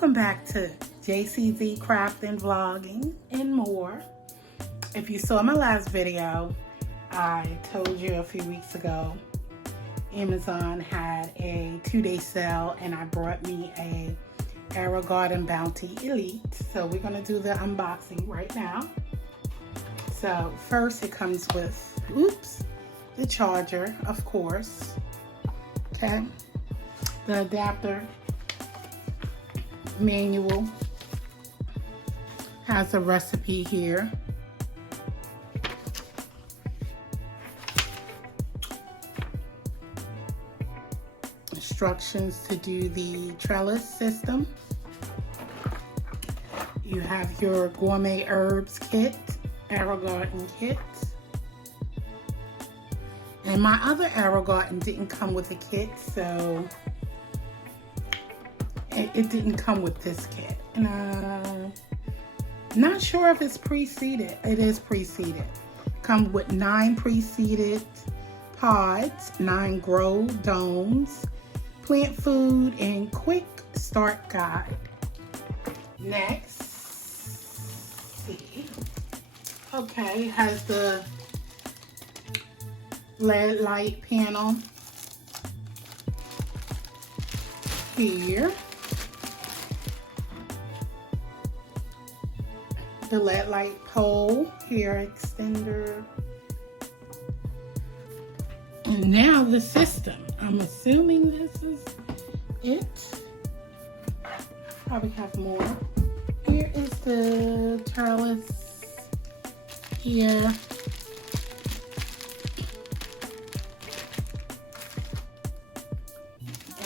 Welcome back to JCZ Craft and Vlogging and more. If you saw my last video, I told you a few weeks ago Amazon had a 2-day sale and I brought me a AeroGarden Bounty Elite. So we're going to do the unboxing right now. So first it comes with, the charger, of course. Okay. The adapter manual has a recipe here. Instructions to do the trellis system. You have your gourmet herbs kit, AeroGarden kit. And my other AeroGarden didn't come with a kit, so it didn't come with this kit. And not sure if it's pre-seeded. It is pre-seeded. Comes with 9 pre-seeded pods, 9 grow domes, plant food, and quick start guide. Next, see. Okay, has the LED light panel here. The LED light pole here, extender. And now the system. I'm assuming this is it. Probably have more. Here is the trellis here.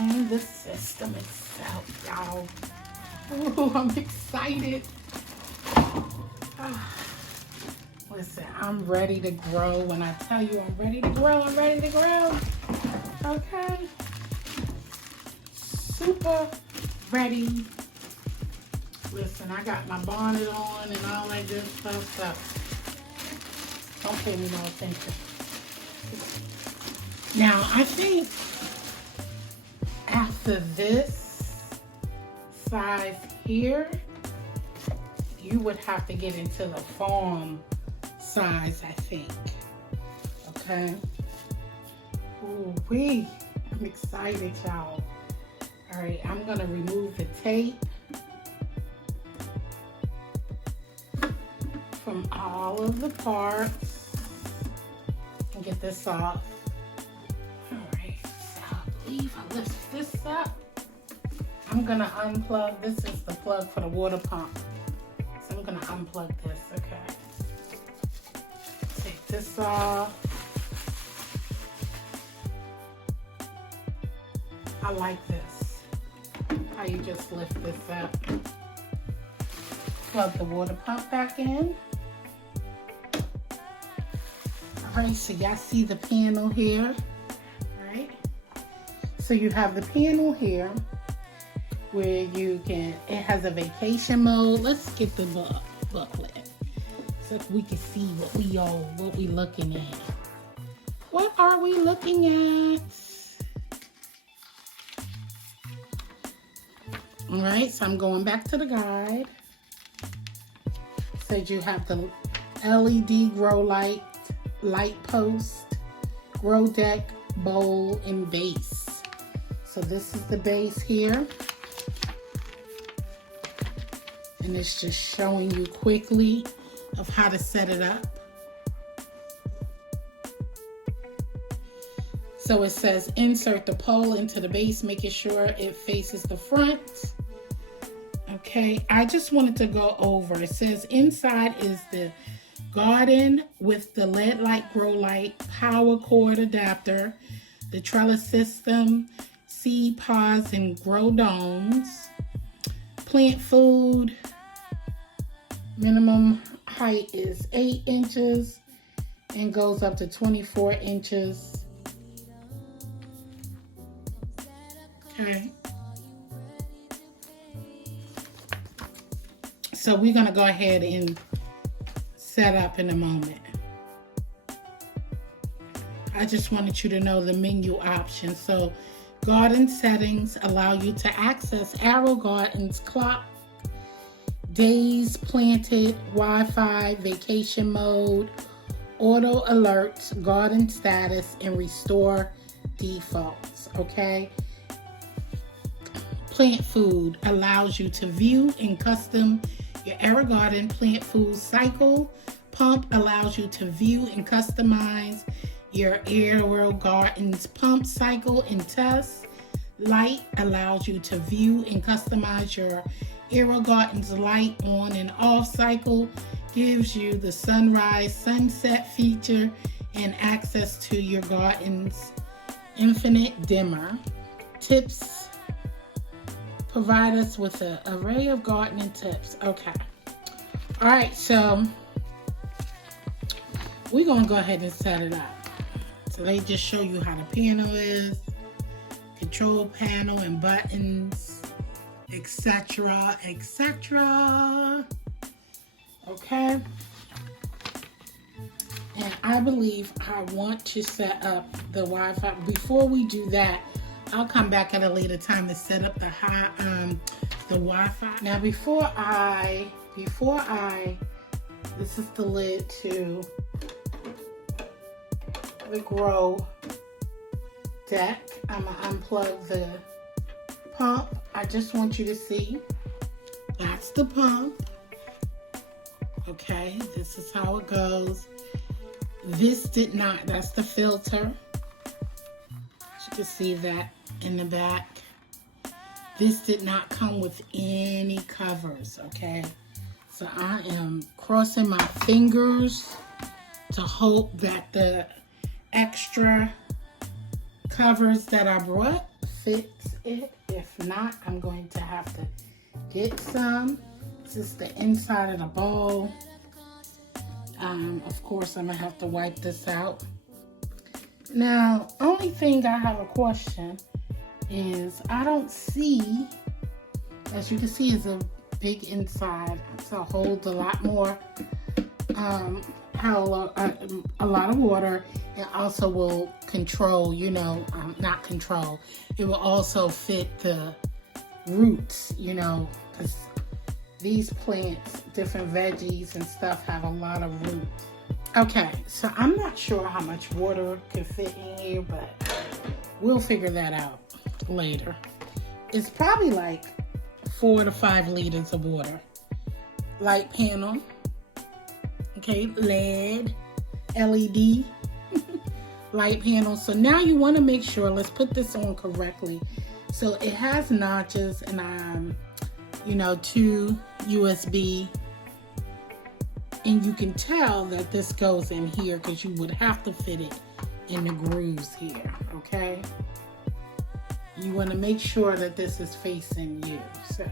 And the system itself, y'all. Ooh, I'm excited. Listen, I'm ready to grow. When I tell you I'm ready to grow, I'm ready to grow. Okay. Super ready. Listen, I got my bonnet on and all that good stuff. So don't pay me no attention. Now, I think after this size here, you would have to get into the farm size, I think. Okay. Ooh-wee. I'm excited, y'all. All right, I'm gonna remove the tape from all of the parts and get this off. All right, so I believe I lift this up. I'm gonna unplug. This is the plug for the water pump. So I'm gonna unplug this, okay. Take this off. I like this. How you just lift this up. Plug the water pump back in. Alright, so y'all see the panel here. Alright. So you have the panel here where you can, it has a vacation mode. Let's get the booklet so we can see what we looking at. What are we looking at? All right, so I'm going back to the guide. Said you have the LED grow light post, grow deck, bowl, and base. So this is the base here. And it's just showing you quickly of how to set it up. So it says insert the pole into the base, making sure it faces the front. Okay, I just wanted to go over. It says inside is the garden with the LED light, grow light, power cord adapter, the trellis system, seed pods and grow domes, plant food. Minimum height is 8 inches and goes up to 24 inches. Okay. So we're going to go ahead and set up in a moment. I just wanted you to know the menu options. So Garden settings allow you to access AeroGarden's clock, days planted, Wi-Fi, vacation mode, auto alerts, garden status, and restore defaults, okay? Plant food allows you to view and custom your AeroGarden plant food cycle. Pump allows you to view and customize your AeroGarden's pump cycle and test. Light allows you to view and customize your AeroGarden's light on and off cycle. Gives you the sunrise, sunset feature and access to your garden's infinite dimmer. Tips provide us with an array of gardening tips. Okay. All right, so we're going to go ahead and set it up. So they just show you how the panel is, control panel and buttons, etc., etc. Okay. And I believe I want to set up the Wi-Fi. Before we do that, I'll come back at a later time to set up the Wi-Fi. Now before I, this is the lid to the grow deck. I'm gonna unplug the pump. I just want you to see that's the pump. Okay, this is how it goes. This did not, that's the filter. You can see that in the back. This did not come with any covers, okay? So I am crossing my fingers to hope that the extra covers that I brought fits it. If not, I'm going to have to get some. This is the inside of the bowl. Of course, I'm gonna have to wipe this out. Now, only thing I have a question is I don't see, as you can see, is a big inside, so it holds a lot more, a lot of water. It also will control, not control, it will also fit the roots, because these plants, different veggies and stuff, have a lot of roots. Okay, so I'm not sure how much water could fit in here, but we'll figure that out later. It's probably like 4 to 5 liters of water. Light panel. Okay, LED light panel. So now you want to make sure, let's put this on correctly. So it has notches and 2 USB, and you can tell that this goes in here because you would have to fit it in the grooves here. Okay, you want to make sure that this is facing you. So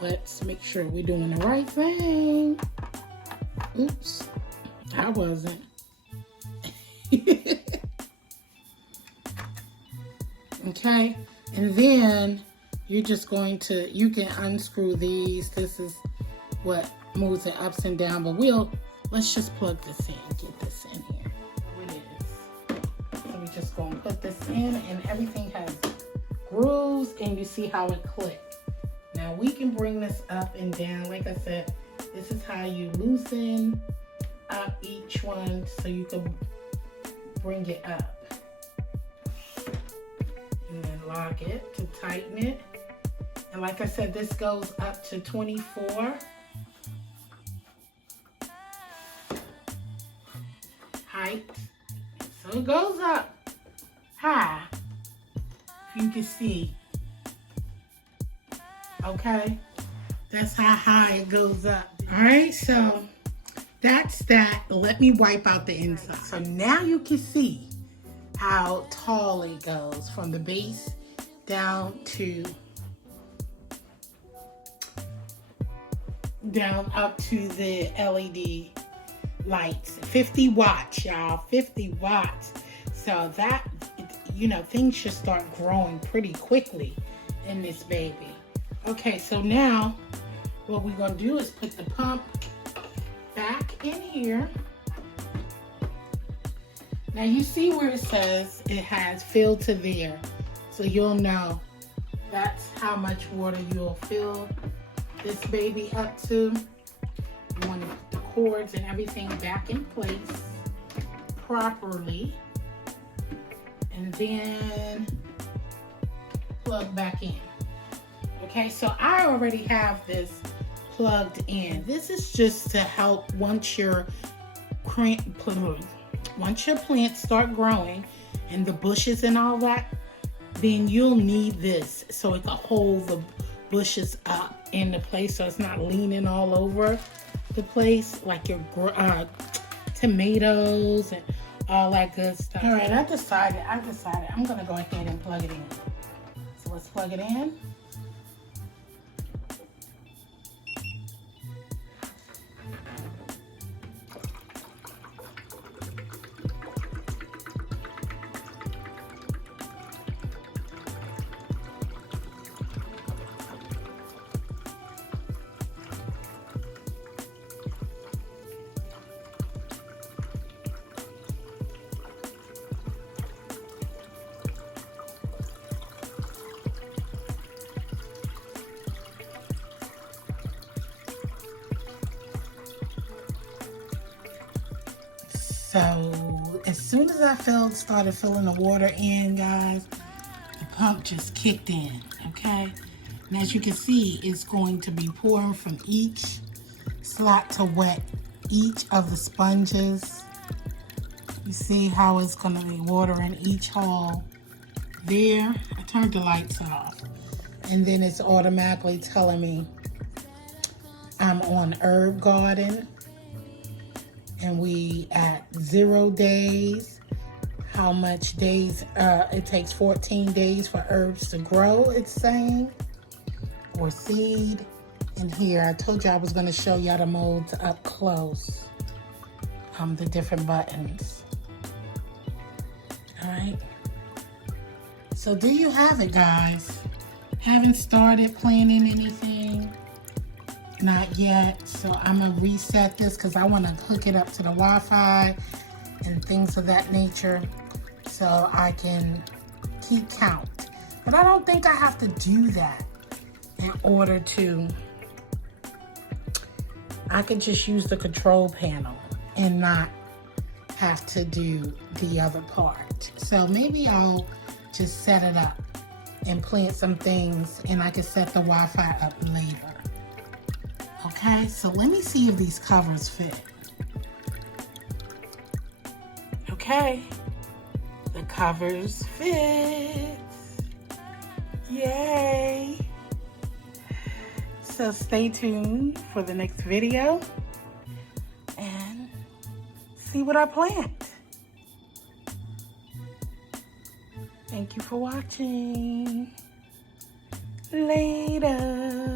let's make sure we're doing the right thing. Oops, I wasn't. Okay, and then you're just going to, you can unscrew these. This is what moves it ups and down, but let's just plug this in, get this in here. There it is. So we're just going to put this in, and everything has grooves, and you see how it clicked. Now we can bring this up and down. Like I said, this is how you loosen up each one so you can bring it up. And then lock it to tighten it. And like I said, this goes up to 24 height. So it goes up high, if you can see. Okay, that's how high it goes up. All right, so that's that. Let me wipe out the inside. So now you can see how tall it goes from the base down up to the LED lights. 50 watts, y'all, 50 watts. So that, things should start growing pretty quickly in this baby. Okay, so now what we're gonna do is put the pump back in here. Now you see where it says it has filled to there. So you'll know that's how much water you'll fill this baby up to. You want to put the cords and everything back in place properly. And then plug back in. Okay, so I already have this plugged in. This is just to help once your plants start growing and the bushes and all that, then you'll need this so it can hold the bushes up in the place so it's not leaning all over the place like your tomatoes and all that good stuff. All right, I've decided I'm gonna go ahead and plug it in. So let's plug it in. So as soon as I started filling the water in, guys, the pump just kicked in, okay? And as you can see, it's going to be pouring from each slot to wet each of the sponges. You see how it's going to be watering each hole there. I turned the lights off. And then it's automatically telling me I'm on AeroGarden. And we at 0 days, how much days, it takes 14 days for herbs to grow, it's saying, or seed. And here, I told you I was gonna show y'all the molds up close, the different buttons. All right. So there you have it, guys. Haven't started planning anything. Not yet, so I'm gonna reset this because I want to hook it up to the Wi-Fi and things of that nature so I can keep count. But I don't think I have to do that in order to, I could just use the control panel and not have to do the other part. So maybe I'll just set it up and plant some things and I can set the Wi-Fi up later. Okay, so let me see if these covers fit. Okay, the covers fit. Yay! So stay tuned for the next video and see what I plant. Thank you for watching. Later.